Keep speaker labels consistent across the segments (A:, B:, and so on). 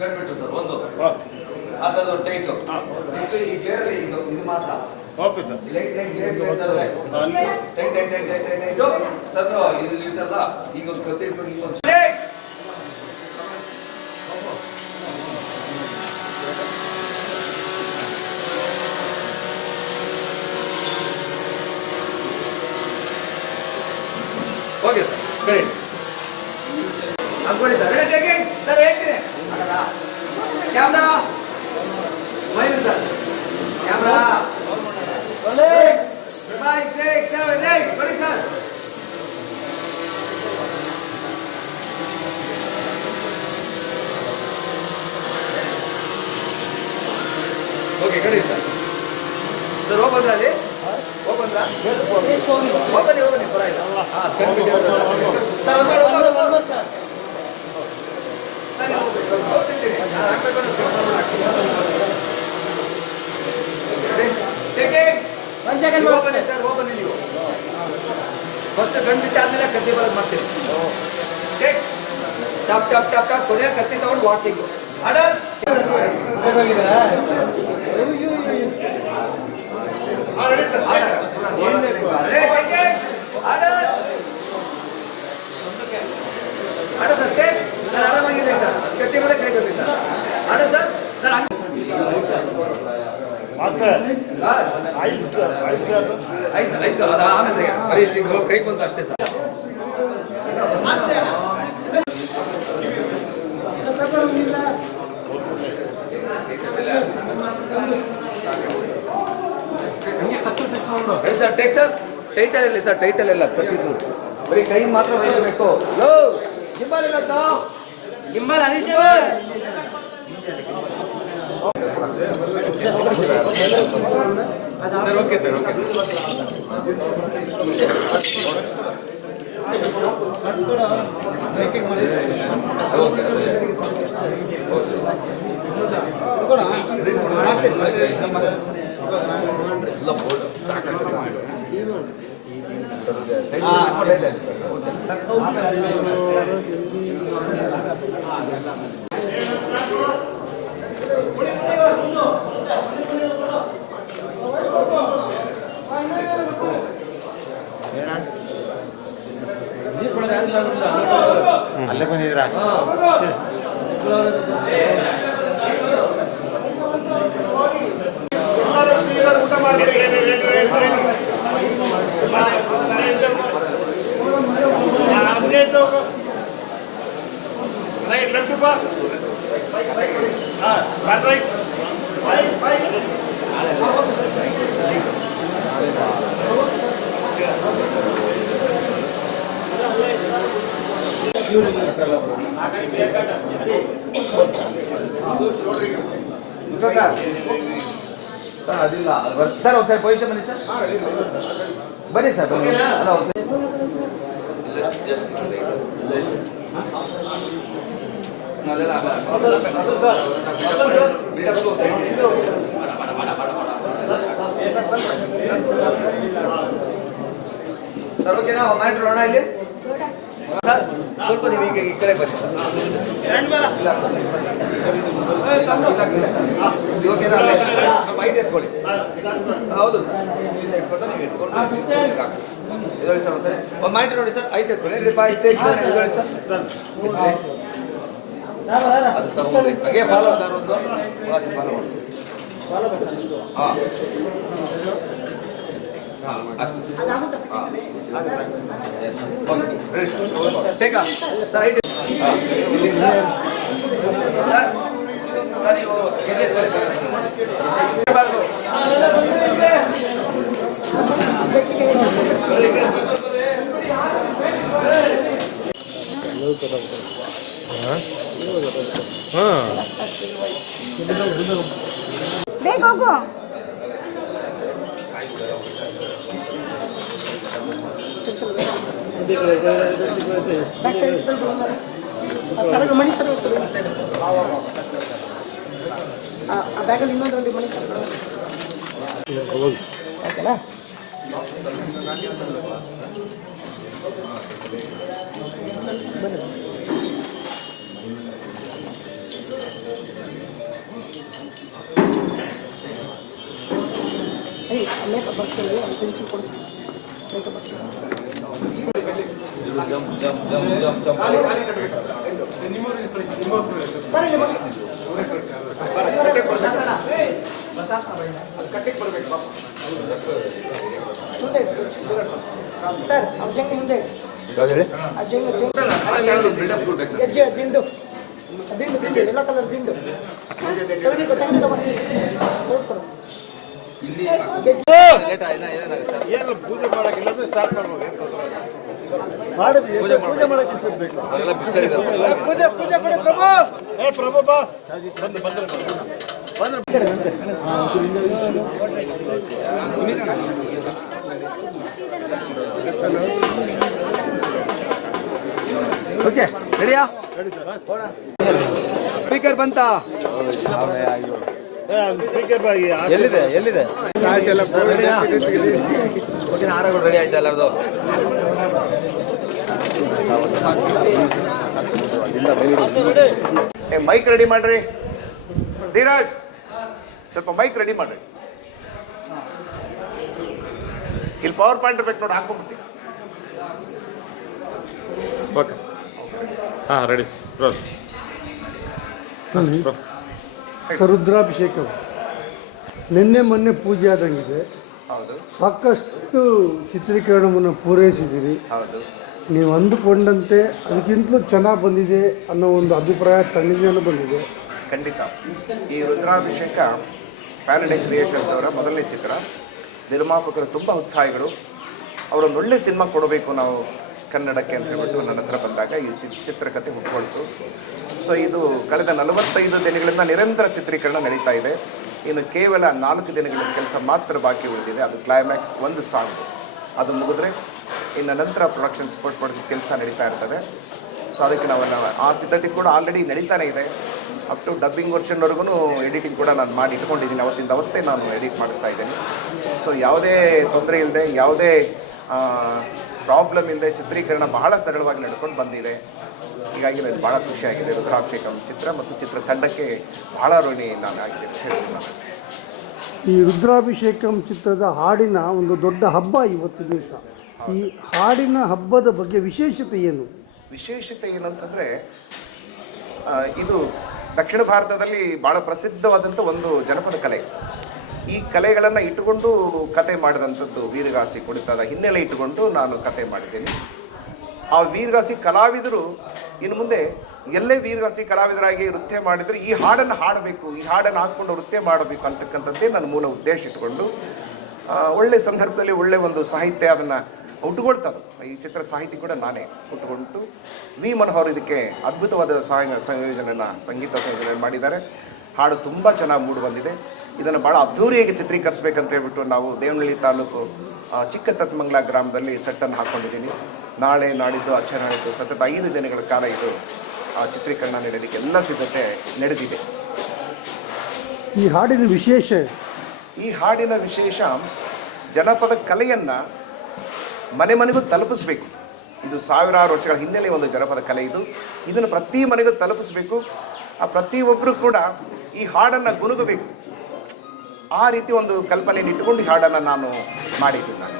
A: ಗಂಡ್ಬಿಟ್ಟು sir ಒಂದು. ಅದೊಂದು tight ಈ ಗೇರಲ್ಲಿ ಇದು ಇದು ಮಾತ್ರ.
B: Okay sir.
A: Light light gear ಅಂತಂದ್ರೆ tight tight tight tight tight tight sir ಇದು ಇರ್ತಲ್ಲ ಈಗ ಒಂದು ಕತ್ತಿ ಇಟ್ಕೊಂಡು ಈಗ ಒಂದು okay sir correct five, six, seven, eight. What is that? Okay, cut it, sir. Sir, open that, eh? Open that. Open it, open it, for Ah, cut it. Sir, one more, one more, one more, sir. Take it. One second, open it, sir. First ಗಂಡು ಆದ್ಮೇಲೆ ಕತ್ತಿ ಬರೋದು ಮಾಡ್ತೀನಿ take top top top top ಕೊನೆಯ ಕತ್ತಿ ತಗೊಂಡು walking order sir ಆರಾಮಾಗಿದೆ sir ಕತ್ತಿ ಮೇಲೆ ಕೈ ಕೊಡಿ ಸರ್ ಆಡ ಸರ್ ಸರ್
B: ಮಾಸ್ಟರ್ ಐಸ್ ಐಸ್
A: ಐದು ಐದು ಅದು ಆಮೇಲೆ ಬರೀ ಇಷ್ಟು ಕೈ ಬಂತು ಅಷ್ಟೇ ಸರ್ ಹೇಳಿ ಸರ್ ಟೇಕ್ ಸರ್ ಟೈಟಲ್ ಇಲ್ಲ ಸರ್ ಟೈಟಲ್ ಇಲ್ಲ ಪ್ರತಿದ್ದು. ಬರೀ ಕೈ ಮಾತ್ರ ಬೈಬೇಕು ಲೋ, ಗಿಂಬಲ್ ಇಲ್ಲ sir
C: gimbal Harish
A: sir okay sir okay sir okay ಇಲ್ಲ ಸರ್ ಅದಿಲ್ಲ ಅದು ಬರ್- ಸರ್ ಒಂದ್ಸರಿ ಪೊಸಿಷನ್ ಬನ್ನಿ ಸರ್ ಬನ್ನಿ ಸರ್ ಬನ್ನಿ ಅಲ್ಲ ಒಂದ್ಸರಿ ಅದೆಲ್ಲ ಸರ್ ಓಕೆನಾ ಮಾನಿಟರ್ ನೋಡೋಣ ಇಲ್ಲಿ ಸರ್ ಸ್ವಲ್ಪ ನೀವು ಈಗ ಈ ಕಡೆ ಬನ್ನಿ ಸರ್ ಇಲ್ಲ, ಬನ್ನಿ, ಬನ್ನಿ. ಇಲ್ಲ, ಇಲ್ಲ, ಸರ್. ಇದು ಓಕೆನಾ ಅಲ್ಲೇ ಸ್ವಲ್ಪ ಹೈಟ್ ಎತ್ಕೊಳ್ಳಿ ಹೌದು ಸರ್ ಇಲ್ಲಿಂದ ಇಟ್ಕೊಂಡು ನೀವು ಎತ್ಕೊಂಡು ಹಿಂಗೆ ಹಾಕಿ. ಇದೊಳಿ ಸರ್ ಒಂದ್ಸರಿ ಒಂದು ಮಾನಿಟರ್ ನೋಡಿ ಸರ್ ಹೈಟ್ ಎತ್ಕೊಳ್ಳಿ ಫೈವ್ ಸಿಕ್ಸ್ ಇದೊಳಿ ಸರ್ ಇಸ್ಲಿ. ಅದು ತಗೊಂಡ್ರಿ ಹಾಗೆ ಫಾಲೋ ಸರ್ ಒಂದು ಫಾಲೋ ಮಾಡಿ ಹಾಂ ಹಾಂ ಅಷ್ಟು ಹಾಂ take sir ID sir sir ನೀವು
D: ಬೇಗ ಹೋಗು. ಸರಗು ಮಣಿ ಸರ್ ಸರ್ ಅರ್ಜೆಂಟ್ ಮುಂದೆ ಅರ್ಜೆಂಟ್ ಹೆಜ್ಜೆ ದಿಂಡು ದಿಂಡು ದಿಂಡು ಎಲ್ಲ ಕಲರ್ ದಿಂಡು
A: ಲೇಟ್ ಆಯ್ತಾ ಏನಾಗುತ್ತೆ ಸರ್
B: ಏನು ಪೂಜೆ ಮಾಡೋಕ್ಕಿಲ್ಲ ಅಂದ್ರೆ ಸ್ಟಾರ್ಟ್ ಮಾಡ್ಬೋದು ಏನು ತೊಂದ್ರೆ ಇಲ್ಲ.
A: ಪೂಜೆ ಪೂಜೆ ಮಾಡಕ್ಕೆ ಅವರೆಲ್ಲ ಬಿಸ್ತಾರಿದ್ದಾರೆ
B: ಪೂಜೆ ಪೂಜೆ ಕೊಡಿ ಪ್ರಭು. ಏ ಪ್ರಭು ಬಾ. ಬಂದು ಬಂದ್ರೆ
A: ಓಕೆ ರೆಡಿಯಾ ಸ್ಪೀಕರ್ ಬಂತಾ?
B: ಸ್ಪೀಕರ್ ಬಾಗಿ
A: ಎಲ್ಲಿದೆ? ಎಲ್ಲಿದೆ? ಓಕೆ ಹಾರಗಳು ರೆಡಿ ಆಯ್ತಾ ಎಲ್ಲರದು?
E: ಏ ಮೈಕ್ ರೆಡಿ ಮಾಡ್ರಿ. ಧೀರಾಜ್ ಸ್ವಲ್ಪ ಮೈಕ್ ರೆಡಿ ಮಾಡ್ರಿ. ಇಲ್ಲಿ ಪವರ್ ಪಾಯಿಂಟ್ ಬೇಕು ನೋಡಿ ಹಾಕೊಂಡ್ಬಿಟ್ಟು
B: ಓಕೆ ಹಾಂ ರೆಡಿ ಪ್ರಭು
C: ರುದ್ರಾಭಿಷೇಕ ನಿನ್ನೆ ಮೊನ್ನೆ ಪೂಜೆ ಆದಂಗಿದೆ.
E: ಹೌದು.
C: ಸಾಕಷ್ಟು ಚಿತ್ರೀಕರಣವನ್ನು ಪೂರೈಸಿದ್ದೀರಿ.
E: ಹೌದು.
C: ನೀವು ಅಂದುಕೊಂಡಂತೆ ಅದಕ್ಕಿಂತಲೂ ಚೆನ್ನಾಗಿ ಬಂದಿದೆ ಅನ್ನೋ ಒಂದು ಅಭಿಪ್ರಾಯ ತಣ್ಣಗೆನೂ ಬಂದಿದೆ.
E: ಖಂಡಿತ. ಈ ರುದ್ರಾಭಿಷೇಕ ಪ್ಯಾರಡೈ ಕ್ರಿಯೇಷನ್ಸ್ ಅವರ ಮೊದಲನೇ ಚಿತ್ರ. ನಿರ್ಮಾಪಕರು ತುಂಬ ಉತ್ಸಾಹಿಗಳು. ಅವರೊಂದು ಒಳ್ಳೆ ಸಿನಿಮಾ ಕೊಡಬೇಕು ನಾವು ಕನ್ನಡಕ್ಕೆ ಅಂತ ಹೇಳ್ಬಿಟ್ಟು ನನ್ನ ಹತ್ರ ಬಂದಾಗ ಈ ಚಿತ್ರಕಥೆ ಹುಟ್ಕೊಳ್ತು. ಸೊ ಇದು ಕಳೆದ ನಲವತ್ತೈದು ದಿನಗಳಿಂದ ನಿರಂತರ ಚಿತ್ರೀಕರಣ ನಡೀತಾ ಇದೆ. ಇನ್ನು ಕೇವಲ ನಾಲ್ಕು ದಿನಗಳ ಕೆಲಸ ಮಾತ್ರ ಬಾಕಿ ಉಳಿದಿದೆ. ಅದು ಕ್ಲೈಮ್ಯಾಕ್ಸ್ ಒಂದು ಸಾಂಗ್. ಅದು ಮುಗಿದ್ರೆ ಇನ್ನು ನಂತರ ಪ್ರೊಡಕ್ಷನ್ಸ್ ಪೋಸ್ಟ್ ಮಾಡೋದಕ್ಕೆ ಕೆಲಸ ನಡೀತಾ ಇರ್ತದೆ. ಸೊ ಅದಕ್ಕೆ ನಾವು- ಆ ಸಿದ್ಧತೆ ಕೂಡ ಆಲ್ರೆಡಿ ನಡೀತಾನೆ ಇದೆ. ಅಪ್ ಟು ಡಬ್ಬಿಂಗ್ ವರ್ಷನ್ವರೆಗೂ ಎಡಿಟಿಂಗ್ ಕೂಡ ನಾನು ಮಾಡಿ ಇಟ್ಕೊಂಡಿದ್ದೀನಿ. ಅವತ್ತಿಂದ ಅವತ್ತೇ ನಾನು ಎಡಿಟ್ ಮಾಡಿಸ್ತಾ ಇದ್ದೀನಿ. ಸೊ ಯಾವುದೇ ತೊಂದರೆ ಇಲ್ಲದೆ, ಯಾವುದೇ ಪ್ರಾಬ್ಲಮ್ ಇಲ್ಲದೆ ಚಿತ್ರೀಕರಣ ಬಹಳ ಸರಳವಾಗಿ ನಡ್ಕೊಂಡು ಬಂದಿದೆ. ಹೀಗಾಗಿ ನನಗೆ ಭಾಳ ಖುಷಿಯಾಗಿದೆ ರುದ್ರಾಭಿಷೇಕಂ ಚಿತ್ರ ಮತ್ತು ಚಿತ್ರ ತಂಡಕ್ಕೆ ಬಹಳ ಋಣಿ ನಾನು ಆಗಿದೆ ಅಂತ ಹೇಳ್ತೀನಿ ನಾನು
C: ಈ ರುದ್ರಾಭಿಷೇಕಂ ಚಿತ್ರದ ಹಾಡಿನ ಒಂದು ದೊಡ್ಡ ಹಬ್ಬ ಇವತ್ತು ದಿವಸ. ಈ ಹಾಡಿನ ಹಬ್ಬದ ಬಗ್ಗೆ ವಿಶೇಷತೆ ಏನು?
E: ವಿಶೇಷತೆ ಏನಂತಂದರೆ ಇದು ದಕ್ಷಿಣ ಭಾರತದಲ್ಲಿ ಭಾಳ ಪ್ರಸಿದ್ಧವಾದಂಥ ಒಂದು ಜನಪದ ಕಲೆ. ಈ ಕಲೆಗಳನ್ನು ಇಟ್ಟುಕೊಂಡು ಕತೆ ಮಾಡಿದಂಥದ್ದು ವೀರಗಾಸಿ ಕುಣಿತದ ಹಿನ್ನೆಲೆ ಇಟ್ಟುಕೊಂಡು ನಾನು ಕತೆ ಮಾಡಿದ್ದೇನೆ. ಆ ವೀರಗಾಸಿ ಕಲಾವಿದರು ಇನ್ನು ಮುಂದೆ ಎಲ್ಲೇ ವೀರಗಾಸಿ ಕಲಾವಿದರಾಗಿ ನೃತ್ಯ ಮಾಡಿದರೆ ಈ ಹಾಡನ್ನು ಹಾಡಬೇಕು ಈ ಹಾಡನ್ನು ಹಾಕ್ಕೊಂಡು ನೃತ್ಯ ಮಾಡಬೇಕು ಅಂತಕ್ಕಂಥದ್ದೇ ನನ್ನ ಮೂಲ ಉದ್ದೇಶ ಇಟ್ಕೊಂಡು ಆ, ಒಳ್ಳೆ ಸಂದರ್ಭದಲ್ಲಿ ಒಳ್ಳೆ ಒಂದು ಸಾಹಿತ್ಯ ಅದನ್ನು ಉಟ್ಕೊಳ್ತದೆ ಈ ಚಿತ್ರ ಸಾಹಿತಿ ಕೂಡ ನಾನೇ ಹುಟ್ಟುಕೊಂಡು ವಿ ಮನೋಹರ್ ಇದಕ್ಕೆ ಅದ್ಭುತವಾದ ಸಂಯೋಜನೆಯನ್ನು ಸಂಗೀತ ಸಂಯೋಜನೆ ಮಾಡಿದ್ದಾರೆ. ಹಾಡು ತುಂಬ ಚೆನ್ನಾಗಿ ಮೂಡಿ ಬಂದಿದೆ. ಇದನ್ನು ಭಾಳ ಅದ್ಧೂರಿಯಾಗಿ ಚಿತ್ರೀಕರಿಸ್ಬೇಕಂತ ಹೇಳ್ಬಿಟ್ಟು ನಾವು ದೇವನಹಳ್ಳಿ ತಾಲೂಕು ಚಿಕ್ಕ ತತ್ಮಂಗ್ಲ ಗ್ರಾಮದಲ್ಲಿ ಸೆಟ್ಟನ್ನು ಹಾಕ್ಕೊಂಡಿದ್ದೀನಿ ನಾಳೆ ನಾಡಿದ್ದು ಅಚ್ಚ ನಾಡಿದ್ದು ಸತತ ಐದು ದಿನಗಳ ಕಾಲ ಇದು ಆ, ಚಿತ್ರೀಕರಣ ನಡೆಯಲಿಕ್ಕೆ ಎಲ್ಲ ಸಿದ್ಧತೆ ನಡೆದಿದೆ.
C: ಈ ಹಾಡಿನ ವಿಶೇಷ?
E: ಈ ಹಾಡಿನ ವಿಶೇಷ ಜನಪದ ಕಲೆಯನ್ನು ಮನೆ ಮನೆಗೂ ತಲುಪಿಸ್ಬೇಕು. ಇದು ಸಾವಿರಾರು ವರ್ಷಗಳ ಹಿನ್ನೆಲೆ ಒಂದು ಜನಪದ ಕಲೆ ಇದು. ಇದನ್ನು ಪ್ರತಿ ಮನೆಗೂ ತಲುಪಿಸ್ಬೇಕು. ಆ ಪ್ರತಿಯೊಬ್ಬರೂ ಕೂಡ ಈ ಹಾಡನ್ನು ಗುನುಗಬೇಕು. ಆ ರೀತಿ ಒಂದು ಕಲ್ಪನೆ ಇಟ್ಟುಕೊಂಡು ಹಾಡನ್ನು ನಾನು ಮಾಡಿದ್ದೀನಿ ನಾನು.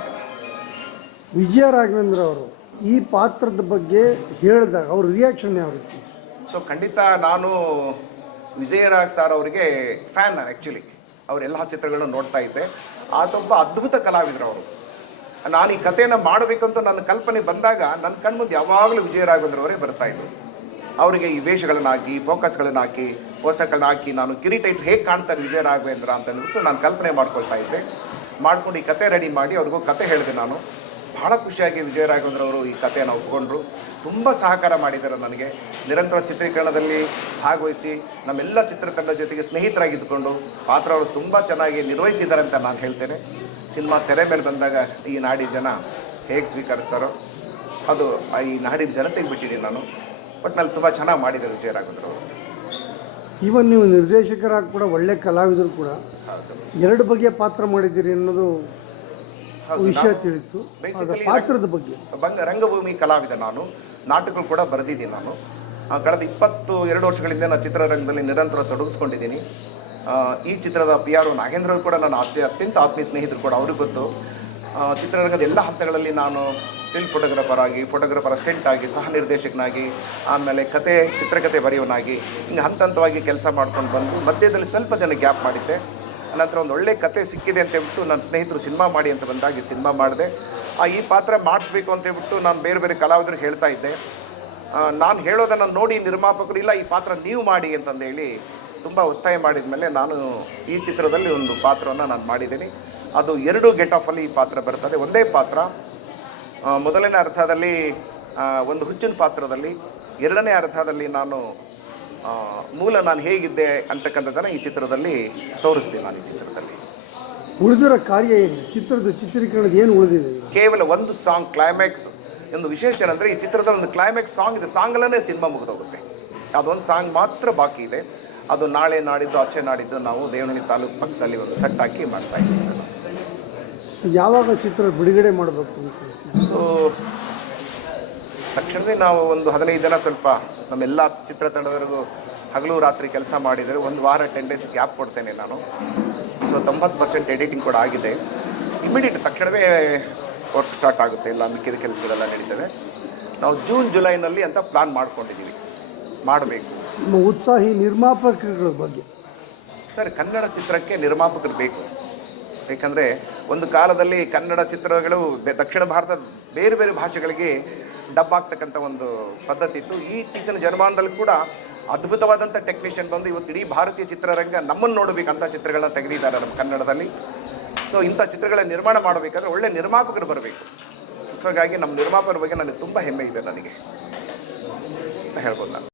C: ವಿಜಯ ರಾಘವೇಂದ್ರ ಅವರು ಈ ಪಾತ್ರದ ಬಗ್ಗೆ ಹೇಳಿದಾಗ ಅವ್ರ ರಿಯಾಕ್ಷನ್ ಯಾವ ರೀತಿ
E: ಸೊ ಖಂಡಿತ ನಾನು ವಿಜಯರಾಜ್ ಸರ್ ಅವರಿಗೆ ಫ್ಯಾನ್ ನಾನು ಆ್ಯಕ್ಚುಲಿ ಅವರೆಲ್ಲ ಚಿತ್ರಗಳನ್ನು ನೋಡ್ತಾ ಇದ್ದೆ. ಆತೊಬ್ಬ ಅದ್ಭುತ ಕಲಾವಿದರು ಅವರು. ನಾನು ಈ ಕಥೆಯನ್ನು ಮಾಡಬೇಕಂತ ನನ್ನ ಕಲ್ಪನೆ ಬಂದಾಗ ನನ್ನ ಕಣ್ಮುಂದೆ ಯಾವಾಗಲೂ ವಿಜಯರಾಘವೇಂದ್ರ ಅವರೇ ಬರ್ತಾ ಇದ್ರು. ಅವರಿಗೆ ಈ ವೇಷಗಳನ್ನು ಹಾಕಿ ಫೋಕಸ್ಗಳನ್ನು ಹಾಕಿ ಹೊಸಗಳನ್ನ ಹಾಕಿ ನಾನು ಕಿರೀಟ ಇಟ್ಟು ಹೇಗೆ ಕಾಣ್ತಾರೆ ವಿಜಯ ರಾಘವೇಂದ್ರ ಅಂತ ಅಂದ್ಬಿಟ್ಟು ನಾನು ಕಲ್ಪನೆ ಮಾಡ್ಕೊಳ್ತಾ ಇದ್ದೆ. ಮಾಡ್ಕೊಂಡು ಈ ಕತೆ ರೆಡಿ ಮಾಡಿ ಅವ್ರಿಗೂ ಕತೆ ಹೇಳಿದೆ ನಾನು. ಭಾಳ ಖುಷಿಯಾಗಿ ವಿಜಯ ರಾಘವೇಂದ್ರ ಅವರು ಈ ಕಥೆಯನ್ನು ಒಪ್ಕೊಂಡ್ರು. ತುಂಬ ಸಹಕಾರ ಮಾಡಿದ್ದಾರೆ ನನಗೆ. ನಿರಂತರ ಚಿತ್ರೀಕರಣದಲ್ಲಿ ಭಾಗವಹಿಸಿ ನಮ್ಮೆಲ್ಲ ಚಿತ್ರತಂಡ ಜೊತೆಗೆ ಸ್ನೇಹಿತರಾಗಿದ್ದುಕೊಂಡು ಪಾತ್ರ ಅವರು ತುಂಬ ಚೆನ್ನಾಗಿ ನಿರ್ವಹಿಸಿದ್ದಾರೆ ಅಂತ ನಾನು ಹೇಳ್ತೇನೆ. ಸಿನಿಮಾ ತೆರೆ ಮೇಲೆ ಬಂದಾಗ ಈ ನಾಡಿನ ಜನ ಹೇಗೆ ಸ್ವೀಕರಿಸ್ತಾರೋ ಅದು ಈ ನಾಡಿನ ಜನತೆಗೆ ಬಿಟ್ಟಿದ್ದೀನಿ ನಾನು. ಒಟ್ಟಿನಲ್ಲಿ ತುಂಬ ಚೆನ್ನಾಗಿ ಮಾಡಿದ್ದಾರೆ ವಿಜಯ ರಾಘವೇಂದ್ರ ಅವರು
C: ಈವನ್ ನೀವು ನಿರ್ದೇಶಕರಾಗಿ ಕೂಡ ಒಳ್ಳೆ ಕಲಾವಿದರು ಕೂಡ ಎರಡು ಬಗೆಯ ಪಾತ್ರ ಮಾಡಿದ್ದೀರಿ ಅನ್ನೋದು ವಿಷಯ
E: ನಾನು
C: ತಿಳಿತು. ಪಾತ್ರದ ಬಗ್ಗೆ.
E: ಬಂಗ ರಂಗಭೂಮಿ ಕಲಾವಿದ ನಾನು. ನಾಟಕಗಳು ಕೂಡ ಬರೆದಿದ್ದೀನಿ ನಾನು. ಕಳೆದ ಇಪ್ಪತ್ತು ಎರಡು ವರ್ಷಗಳಿಂದ ನಾನು ಚಿತ್ರರಂಗದಲ್ಲಿ ನಿರಂತರ ತೊಡಗಿಸ್ಕೊಂಡಿದ್ದೀನಿ. ಈ ಚಿತ್ರದ ಪಿ ಆರ್ ನಾಗೇಂದ್ರ ಕೂಡ ನನ್ನ ಅತ್ಯ ಅತ್ಯಂತ ಆತ್ಮೀಯ ಸ್ನೇಹಿತರು ಕೂಡ ಅವ್ರಿಗೆ ಗೊತ್ತು. ಚಿತ್ರರಂಗದ ಎಲ್ಲ ಹಂತಗಳಲ್ಲಿ ನಾನು ಸ್ಟಿಲ್ ಫೋಟೋಗ್ರಾಫರ್ ಆಗಿ ಫೋಟೋಗ್ರಾಫರ್ ಅಸಿಸ್ಟೆಂಟ್ ಆಗಿ, ಸಹ ನಿರ್ದೇಶಕನಾಗಿ, ಆಮೇಲೆ ಕತೆ ಚಿತ್ರಕಥೆ ಬರೆಯೋನಾಗಿ ಹಿಂಗೆ ಹಂತ ಹಂತವಾಗಿ ಕೆಲಸ ಮಾಡ್ಕೊಂಡು ಬಂದು ಮಧ್ಯದಲ್ಲಿ ಸ್ವಲ್ಪ ದಿನ ಗ್ಯಾಪ್ ಮಾಡಿದ್ದೆ. ನಂತರ ಒಂದು ಒಳ್ಳೆ ಕತೆ ಸಿಕ್ಕಿದೆ ಅಂತ ಹೇಳ್ಬಿಟ್ಟು ನನ್ನ ಸ್ನೇಹಿತರು ಸಿನಿಮಾ ಮಾಡಿ ಅಂತ ಬಂದಾಗ ಸಿನಿಮಾ ಮಾಡಿದೆ. ಆ, ಈ ಪಾತ್ರ ಮಾಡಿಸ್ಬೇಕು ಅಂತ ಹೇಳ್ಬಿಟ್ಟು ನಾನು ಬೇರೆ ಬೇರೆ ಕಲಾವಿದರಿಗೆ ಹೇಳ್ತಾ ಇದ್ದೆ. ನಾನು ಹೇಳೋದನ್ನು ನೋಡಿ ನಿರ್ಮಾಪಕರು, ಇಲ್ಲ ಈ ಪಾತ್ರ ನೀವು ಮಾಡಿ ಅಂತಂದೇಳಿ ತುಂಬ ಒತ್ತಾಯ ಮಾಡಿದ ಮೇಲೆ ನಾನು ಈ ಚಿತ್ರದಲ್ಲಿ ಒಂದು ಪಾತ್ರವನ್ನು ನಾನು ಮಾಡಿದ್ದೀನಿ. ಅದು ಎರಡು ಗೆಟ್ ಆಫಲ್ಲಿ ಈ ಪಾತ್ರ ಬರ್ತದೆ. ಒಂದೇ ಪಾತ್ರ ಮೊದಲನೇ ಅರ್ಥದಲ್ಲಿ ಒಂದು ಹುಚ್ಚಿನ ಪಾತ್ರದಲ್ಲಿ ಎರಡನೇ ಅರ್ಥದಲ್ಲಿ ನಾನು ಮೂಲ ನಾನು ಹೇಗಿದ್ದೆ ಅಂತಕ್ಕಂಥದ್ದನ್ನು ಈ ಚಿತ್ರದಲ್ಲಿ ತೋರಿಸ್ತೀನಿ ನಾನು ಈ ಚಿತ್ರದಲ್ಲಿ.
C: ಉಳಿದಿರೋ ಕಾರ್ಯ ಏನು? ಚಿತ್ರದ ಚಿತ್ರೀಕರಣದ ಏನು ಉಳಿದಿದೆ
E: ಕೇವಲ ಒಂದು ಸಾಂಗ್ ಕ್ಲೈಮ್ಯಾಕ್ಸ್ ಒಂದು ವಿಶೇಷ ಏನಂದರೆ ಈ ಚಿತ್ರದಲ್ಲಿ ಒಂದು ಕ್ಲೈಮ್ಯಾಕ್ಸ್ ಸಾಂಗ್ ಇದೆ. ಸಾಂಗಲ್ಲೇ ಸಿನಿಮಾ ಮುಗಿದೋಗುತ್ತೆ. ಅದೊಂದು ಸಾಂಗ್ ಮಾತ್ರ ಬಾಕಿ ಇದೆ. ಅದು ನಾಳೆ ನಾಡಿದ್ದು ಆಚೆ ನಾಡಿದ್ದು ನಾವು ದೇವನಹಳ್ಳಿ ತಾಲೂಕು ಪಕ್ಕದಲ್ಲಿ ಒಂದು ಸೆಟ್ ಹಾಕಿ ಮಾಡ್ತಾ ಇದ್ದೀವಿ. ಸರ್
C: ಯಾವಾಗ ಚಿತ್ರ ಬಿಡುಗಡೆ ಮಾಡಬೇಕು ಅಂತ
E: ಸೊ ತಕ್ಷಣವೇ ನಾವು ಒಂದು ಹದಿನೈದು ದಿನ ಸ್ವಲ್ಪ ನಮ್ಮೆಲ್ಲ ಚಿತ್ರತಂಡದವರೆಗೂ ಹಗಲು ರಾತ್ರಿ ಕೆಲಸ ಮಾಡಿದರೆ ಒಂದು ವಾರ ಟೆನ್ ಡೇಸ್ ಗ್ಯಾಪ್ ಕೊಡ್ತೇನೆ ನಾನು. ಸೊ ತೊಂಬತ್ತು ಪರ್ಸೆಂಟ್ ಎಡಿಟಿಂಗ್ ಕೂಡ ಆಗಿದೆ. ಇಮಿಡಿಯೇಟ್ ತಕ್ಷಣವೇ ವರ್ಕ್ ಸ್ಟಾರ್ಟ್ ಆಗುತ್ತೆ. ಇಲ್ಲ ಮಿಕ್ಕಿದ ಕೆಲಸಗಳೆಲ್ಲ ನಡೀತದೆ ನಾವು ಜೂನ್ ಜುಲೈನಲ್ಲಿ ಅಂತ ಪ್ಲಾನ್ ಮಾಡ್ಕೊಂಡಿದ್ದೀವಿ. ಮಾಡಬೇಕು.
C: ನಿಮ್ಮ ಉತ್ಸಾಹಿ ನಿರ್ಮಾಪಕಗಳ ಬಗ್ಗೆ.
E: ಸರ್ ಕನ್ನಡ ಚಿತ್ರಕ್ಕೆ ನಿರ್ಮಾಪಕರು ಬೇಕು. ಏಕೆಂದರೆ ಒಂದು ಕಾಲದಲ್ಲಿ ಕನ್ನಡ ಚಿತ್ರಗಳು ದಕ್ಷಿಣ ಭಾರತದ ಬೇರೆ ಬೇರೆ ಭಾಷೆಗಳಿಗೆ ಡಬ್ ಆಗ್ತಕ್ಕಂಥ ಒಂದು ಪದ್ಧತಿ ಇತ್ತು. ಇತ್ತೀಚಿನ ಜನಮಾನದಲ್ಲಿ ಕೂಡ ಅದ್ಭುತವಾದಂಥ ಟೆಕ್ನಿಷಿಯನ್ ಬಂದು ಇವತ್ತು ಇಡೀ ಭಾರತೀಯ ಚಿತ್ರರಂಗ ನಮ್ಮನ್ನು ನೋಡಬೇಕಂಥ ಚಿತ್ರಗಳನ್ನ ತೆಗೆದಿದ್ದಾರೆ ನಮ್ಮ ಕನ್ನಡದಲ್ಲಿ. ಸೊ ಇಂಥ ಚಿತ್ರಗಳ ನಿರ್ಮಾಣ ಮಾಡಬೇಕಾದ್ರೆ ಒಳ್ಳೆ ನಿರ್ಮಾಪಕರು ಬರಬೇಕು. ಸೊ ಹಾಗಾಗಿ ನಮ್ಮ ನಿರ್ಮಾಪಕರ ಬಗ್ಗೆ ನನಗೆ ತುಂಬ ಹೆಮ್ಮೆ ಇದೆ ನನಗೆ ಅಂತ ಹೇಳ್ಬೋದು ನಾನು.